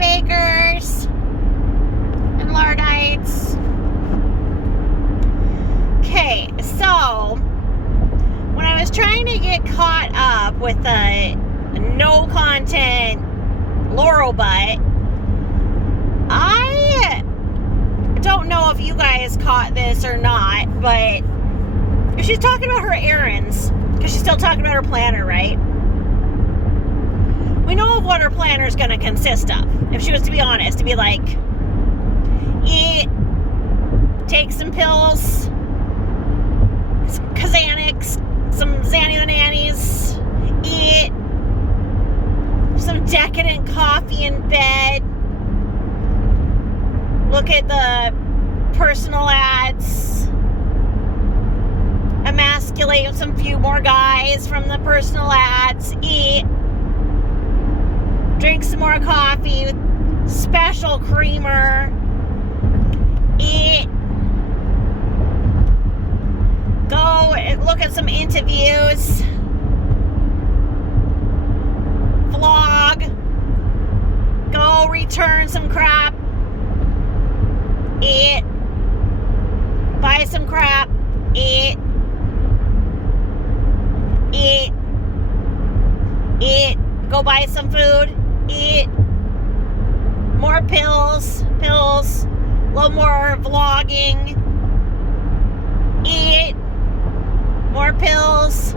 bakers and Lardites. Okay, so when I was trying to get caught up with the no content Laurel butt, I don't know if you guys caught this or not, but she's talking about her errands, because she's still talking about her planner, right? We know of what her planner is going to consist of. If she was to be honest, to be like, eat, take some pills, some Xanax, some Xanny-the-Nannies, eat, some Decadent Coffee in bed, look at the personal ads, emasculate some few more guys from the personal ads, eat, drink some more coffee with special creamer, eat, go and look at some interviews, vlog, go return some crap, eat, buy some crap, eat, go buy some food, eat, more pills, a little more vlogging, eat, more pills,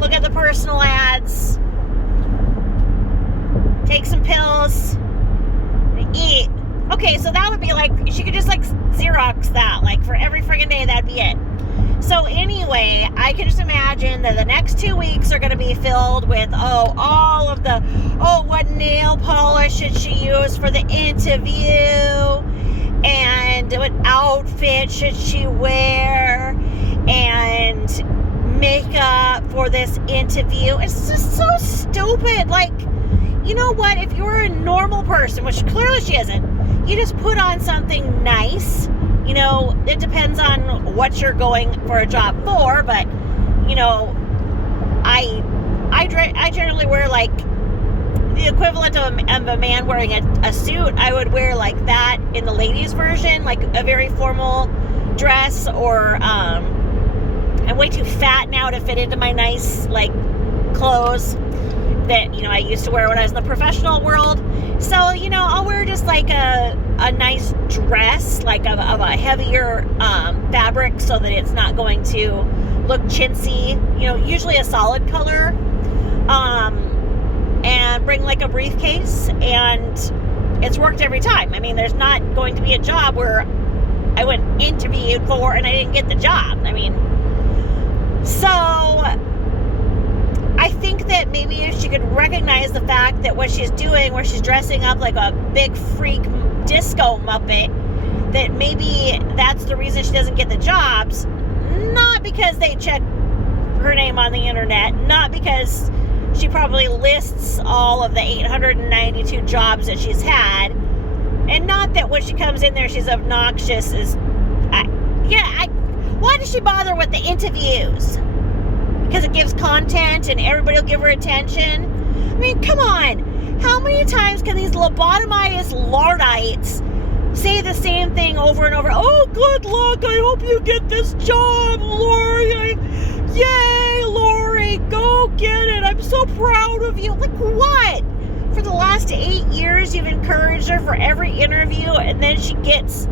look at the personal ads, take some pills, eat. Okay, so that would be like, she could just like Xerox that, like for every friggin' day, that'd be it. So anyway, I can just imagine that the next 2 weeks are going to be filled with, all of the, what nail polish should she use for the interview, and what outfit should she wear, and makeup for this interview. It's just so stupid. Like, you know what? If you're a normal person, which clearly she isn't, you just put on something nice. You know, it depends on what you're going for a job for, but, you know, I generally wear, like, the equivalent of a man wearing a suit. I would wear, like, that in the ladies' version, like a very formal dress, or, I'm way too fat now to fit into my nice, like, clothes that, you know, I used to wear when I was in the professional world. So, you know, I'll wear just like a nice dress, like of a heavier fabric, so that it's not going to look chintzy, you know, usually a solid color, and bring like a briefcase, and it's worked every time. I mean, there's not going to be a job where I went interviewed for and I didn't get the job. I mean, so I think that maybe if she could recognize the fact that what she's doing, where she's dressing up like a big freak disco muppet, that maybe that's the reason she doesn't get the jobs. Not because they check her name on the internet, not because she probably lists all of the 892 jobs that she's had, and not that when she comes in there she's obnoxious. Why does she bother with the interviews? Because it gives content and everybody will give her attention. I mean, come on. How many times can these lobotomized Lardites say the same thing over and over? Oh, good luck. I hope you get this job, Lori. Yay, Lori. Go get it. I'm so proud of you. Like, what? For the last 8 years, you've encouraged her for every interview, and then she gets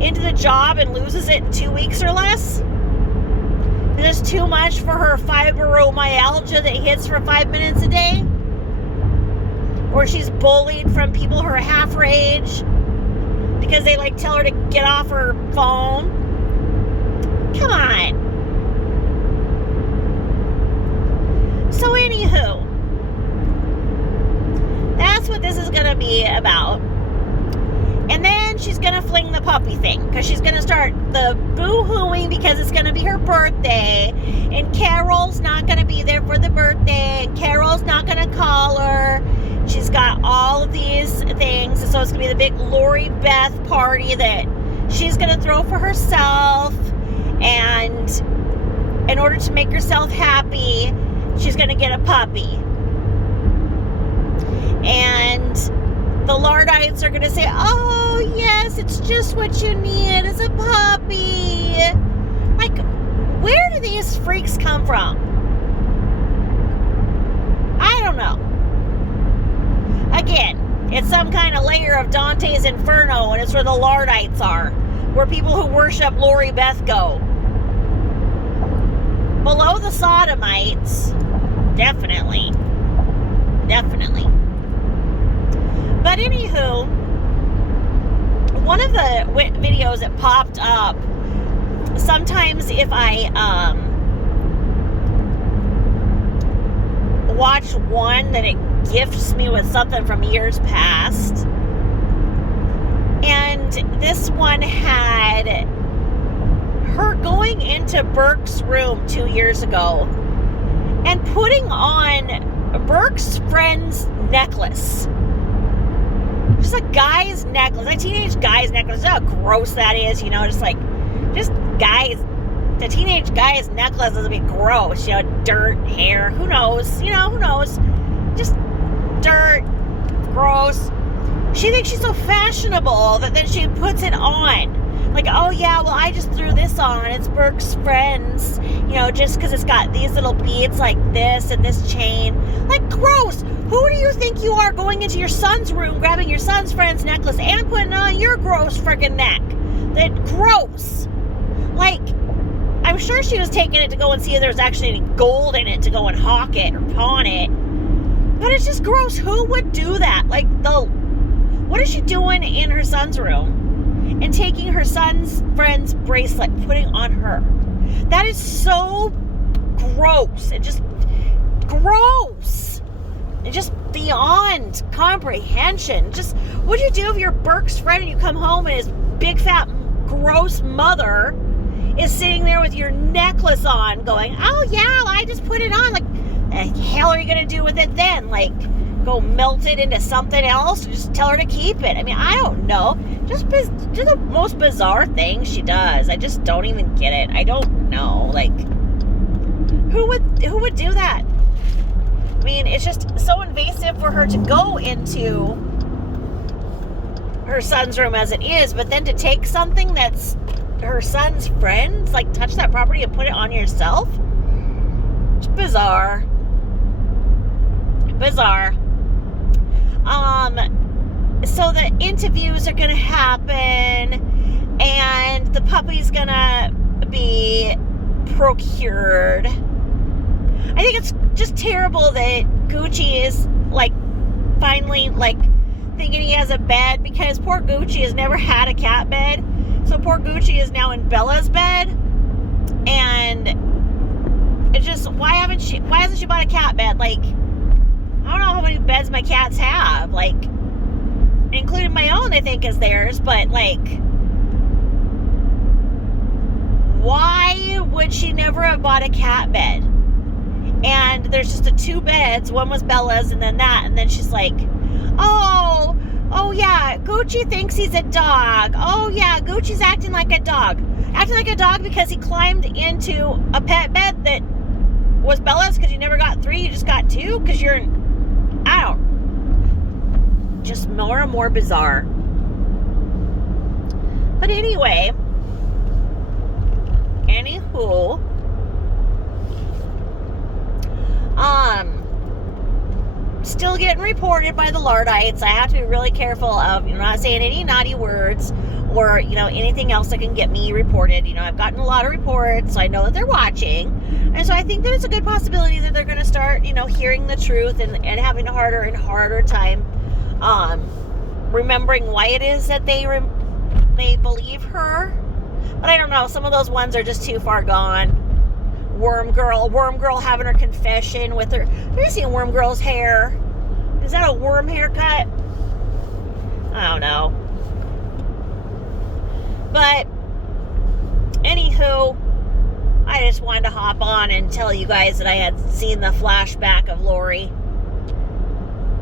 into the job and loses it in 2 weeks or less? Is this too much for her fibromyalgia that hits for 5 minutes a day? Or she's bullied from people who are half her age because they like tell her to get off her phone? Come on. So anywho, that's what this is going to be about. And then she's going to fling the puppy thing, because she's going to start the boo-hooing because it's going to be her birthday, and Carol's not going to be there for the birthday, and Carol's not going to call her. She's got all of these things, and so it's going to be the big Lori Beth party that she's going to throw for herself, and in order to make herself happy, she's going to get a puppy. And the Lardites are going to say, oh, yes, it's just what you need as a puppy. Like, where do these freaks come from? I don't know. Again, it's some kind of layer of Dante's Inferno, and it's where the Lardites are, where people who worship Lori Beth go. Below the Sodomites, definitely. But anywho, one of the videos that popped up, sometimes if I watch one, then it gifts me with something from years past. And this one had her going into Burke's room 2 years ago and putting on Burke's friend's necklace. Just a guy's necklace, a teenage guy's necklace. How gross that is, just guys. The teenage guy's necklace is a bit gross, dirt, hair, who knows, who knows. Just dirt, gross. She thinks she's so fashionable that then she puts it on. Like, oh yeah, well, I just threw this on. It's Burke's friends, just because it's got these little beads like this and this chain. Like, gross. Who do you think you are going into your son's room, grabbing your son's friend's necklace and putting it on your gross friggin' neck? That gross. Like, I'm sure she was taking it to go and see if there was actually any gold in it to go and hawk it or pawn it. But it's just gross. Who would do that? Like, what is she doing in her son's room and taking her son's friend's bracelet, putting on her? That is so gross. And just gross. And just beyond comprehension. Just, what'd you do if you're Burke's friend and you come home and his big fat gross mother is sitting there with your necklace on going, oh yeah, I just put it on. Like, the hell are you going to do with it then? Like, go melt it into something else or just tell her to keep it? I mean, I don't know. Just the most bizarre thing she does. I just don't even get it. I don't know. Like, who would do that? I mean, it's just so invasive for her to go into her son's room as it is, but then to take something that's her son's friends, like touch that property and put it on yourself? It's bizarre. So the interviews are gonna happen and the puppy's gonna be procured. I think it's just terrible that Gucci is finally thinking he has a bed, because poor Gucci has never had a cat bed. So poor Gucci is now in Bella's bed, and it's just, why hasn't she bought a cat bed? Like, I don't know how many beds my cats have, including my own, I think is theirs, but why would she never have bought a cat bed? And there's just the 2 beds, one was Bella's and then that, and then she's like, oh yeah, Gucci thinks he's a dog. Oh yeah, Gucci's acting like a dog. Acting like a dog because he climbed into a pet bed that was Bella's because you never got 3, you just got 2 because you're, I don't, just more and more bizarre. But anyway, anywho, still getting reported by the Lardites. I have to be really careful of, not saying any naughty words or, anything else that can get me reported. I've gotten a lot of reports, so I know that they're watching. And so I think that it's a good possibility that they're going to start, hearing the truth and having a harder and harder time remembering why it is that they believe her. But I don't know. Some of those ones are just too far gone. Worm Girl having her confession with her. Have you seen Worm Girl's hair? Is that a worm haircut? I don't know. But anywho, I just wanted to hop on and tell you guys that I had seen the flashback of Lori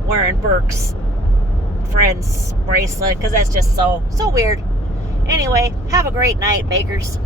wearing Burke's friend's bracelet, because that's just so weird. Anyway, have a great night, bakers.